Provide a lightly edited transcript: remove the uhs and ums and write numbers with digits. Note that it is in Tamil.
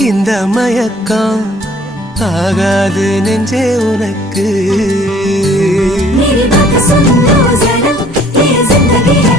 இந்த மயக்கம் ஆகாது நெஞ்சே உனக்கு मेरी बात सुन लो जरा ये जिंदगी है